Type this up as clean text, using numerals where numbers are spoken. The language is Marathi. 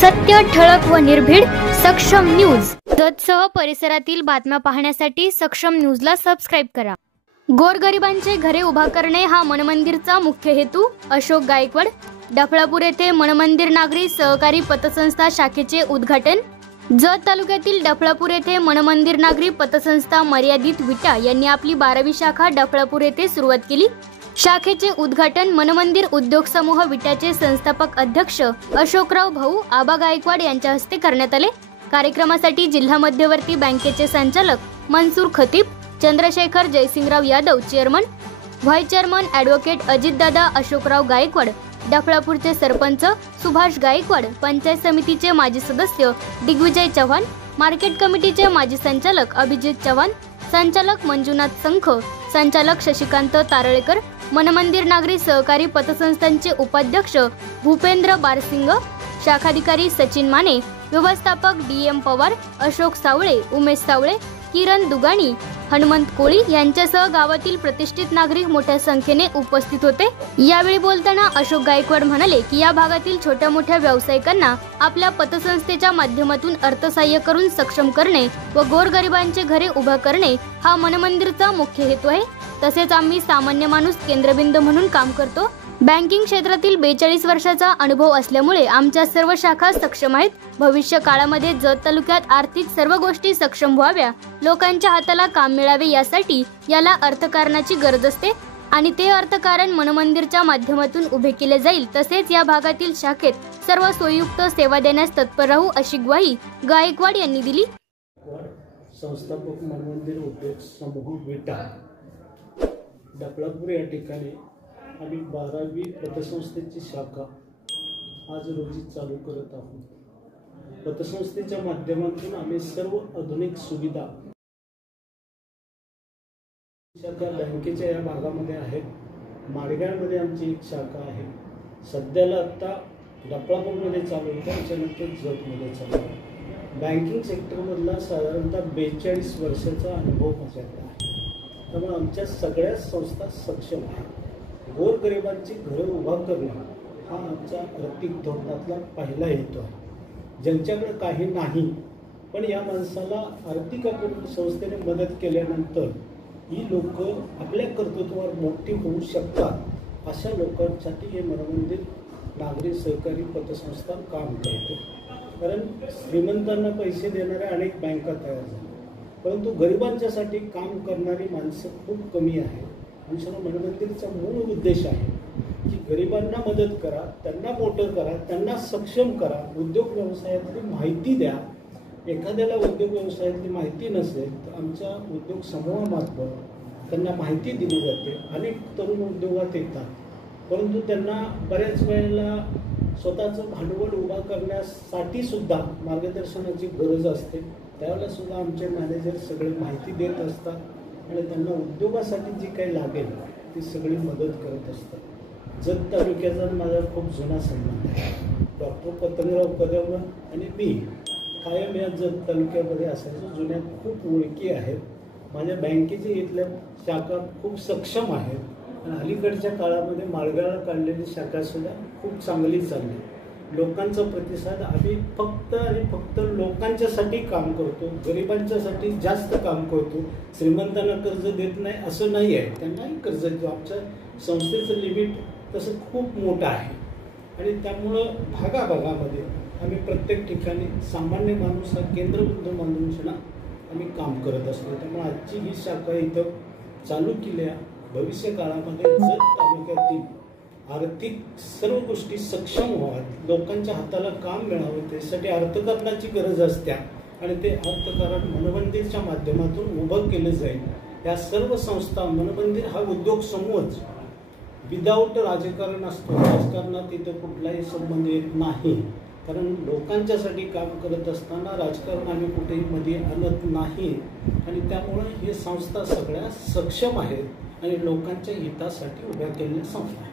सत्य, ठळक व निर्भीड सक्षम न्यूज। जतसह परिसरातील बातम्या पाहण्यासाठी सक्षम न्यूजला सबस्क्राइब करा। गोरगरिबांचे घरे उभा करणे हा मनमंदिरचा मुख्य हेतू। अशोक गायकवाड। डफळापूर येथे मनमंदिर नागरी सहकारी पतसंस्था शाखेचे उद्घाटन। जत तालुक्यातील डफळापूर येथे मनमंदिर नागरी पतसंस्था मर्यादित विटा यांनी आपली 12वी शाखा डफळापूर येथे सुरुवात केली। शाखेचे उद्घाटन मनमंदिर उद्योग समूह विट्याचे संस्थापक अध्यक्ष अशोकराव भाऊ आबा गायकवाड यांच्या हस्ते करण्यात आले। कार्यक्रमासाठी जिल्हा मध्यवर्ती बँकेचे संचालक Mansoor Khatib, Chandrashekhar Jaysingrao Yadav chairman, vice chairman advocate Ajitdada Ashokrao Gaikwad, डफळापूरचे सरपंच सुभाष गायकवाड, पंचायत समितीचे माजी सदस्य दिग्विजय चव्हाण, मार्केट कमिटीचे माजी संचालक अभिजित चव्हाण, संचालक मंजुनाथ संख, संचालक शशिकांत तारळेकर, मनमंदिर नागरी सहकारी पतसंस्थांचे उपाध्यक्ष भूपेंद्र बारसिंग, शाखाधिकारी सचिन माने, व्यवस्थापक DM पवार, अशोक सावळे, उमेश सावळे, किरण दुगाणी, हनुमंत कोळी यांच्यासह गावातील प्रतिष्ठित नागरिक मोठ्या संख्येने उपस्थित होते। यावेळी बोलताना अशोक गायकवाड म्हणाले की या भागातील छोट्या मोठ्या व्यावसायिकांना आपल्या पतसंस्थेच्या माध्यमातून अर्थसहाय्य करून सक्षम करणे व गोरगरिबांचे घरे उभा करणे हा मनमंदिरचा मुख्य हेतू आहे। तसेच आम्ही सामान्य माणूस केंद्रबिंदू म्हणून काम करतो। बँकिंग क्षेत्रातील 42 वर्षाचा अनुभव असल्यामुळे आमच्या सर्व शाखा सक्षम आहेत। भविष्य काळामध्ये जत तालुक्यात आर्थिक सर्व गोष्टी सक्षम व्हाव्या, लोकांच्या हाताला काम मिळावे यासाठी याला अर्थकारणाची गरज असते आणि ते अर्थकारण मनमंदिरच्या माध्यमातून उभे केले जाईल। तसेच या भागातील शाखेत सर्व सोयीयुक्त सेवा देण्यास तत्पर राहू अशी ग्वाही गायकवाड यांनी दिली। संस्थापक मनमंदिर उद्योग समूह विटा डफळापूर या ठिकाणी आम्ही 12वी पतसंस्थेची शाखा आज रोजी चालू करत आहोत। पतसंस्थेच्या माध्यमातून आम्ही सर्व आधुनिक सुविधा शाखा बँकेच्या या भागामध्ये आहेत। माडगावमध्ये आमची एक शाखा आहे। सध्याला आता डफळापूरमध्ये चालू आहे, त्याच्यानंतर जतमध्ये चालू आहे। बँकिंग सेक्टरमधला साधारणतः 42 वर्षाचा अनुभव माझ्याकडे आहे। त्यामुळे आमच्या सगळ्या संस्था सक्षम आहेत। गोरगरिबांची घरं उभा करणं हा आमचा आर्थिक धोरणातला पहिला हेतू आहे। ज्यांच्याकडे काही नाही पण या माणसाला आर्थिक संस्थेने मदत केल्यानंतर ही लोक आपल्या कर्तृत्वावर मोठी होऊ शकतात, अशा लोकांसाठी हे मनमंदिर नागरी सहकारी पतसंस्था काम करते। कारण श्रीमंतांना पैसे देणाऱ्या अनेक बँका तयार झाल्या, परंतु गरिबांच्यासाठी काम करणारी माणसं खूप कमी आहेत। आमचा मनमंदिरचा मूळ उद्देश आहे की गरिबांना मदत करा, त्यांना मोठं करा, त्यांना सक्षम करा, उद्योग व्यवसायातली माहिती द्या। एखाद्याला उद्योग व्यवसायातली माहिती नसेल तर आमच्या उद्योग समूहामार्फत त्यांना माहिती दिली जाते। अनेक तरुण उद्योगात येतात, परंतु त्यांना बऱ्याच वेळेला स्वतःचं भांडवल उभा करण्यासाठी सुद्धा मार्गदर्शनाची गरज असते। त्यावेळेला सुद्धा आमचे मॅनेजर सगळे माहिती देत असतात आणि त्यांना उद्योगासाठी जी काही लागेल ती सगळी मदत करत असतात। जत तालुक्याचा माझा खूप जुना संबंध आहे। डॉक्टर पतंगराव कदम आणि मी कायम या जत तालुक्यामध्ये असायचो। जुन्या खूप ओळखी आहेत। माझ्या बँकेच्या इथल्या शाखा खूप सक्षम आहेत आणि अलीकडच्या काळामध्ये माळगावला काढलेली शाखासुद्धा खूप चांगली चालली। लोकांचा प्रतिसाद, आम्ही फक्त आणि फक्त लोकांच्यासाठी काम करतो, गरिबांच्यासाठी जास्त काम करतो। श्रीमंतांना कर्ज देत नाही असं नाही आहे, त्यांनाही कर्ज देतो। आमच्या संस्थेचं लिमिट तसं खूप मोठं आहे आणि त्यामुळं भागाभागामध्ये आम्ही प्रत्येक ठिकाणी सामान्य माणूस हा केंद्रबिंदू मानून आम्ही काम करत असतो। त्यामुळे आजची ही शाखा इथं चालू केली आहे। भविष्य काळामध्ये जत तालुक्यातील आर्थिक सर्व गोष्टी सक्षम व्हाव्यात, लोकांच्या हाताला काम मिळावं, त्यासाठी अर्थकारणाची गरज असते आणि ते अर्थकारण मनमंदिरच्या माध्यमातून उभं केलं जाईल। या सर्व संस्था, मनमंदिर हा उद्योग समूहच विदाऊट राजकारण असतो। राजकारणात इथं कुठलाही संबंध येत नाही, कारण लोकांच्यासाठी काम करत असताना राजकारण आम्ही कुठेही मध्ये आणत नाही आणि त्यामुळे हे संस्था सगळ्या सक्षम आहेत आणि लोकांच्या हितासाठी उभ्या केलेल्या संस्था।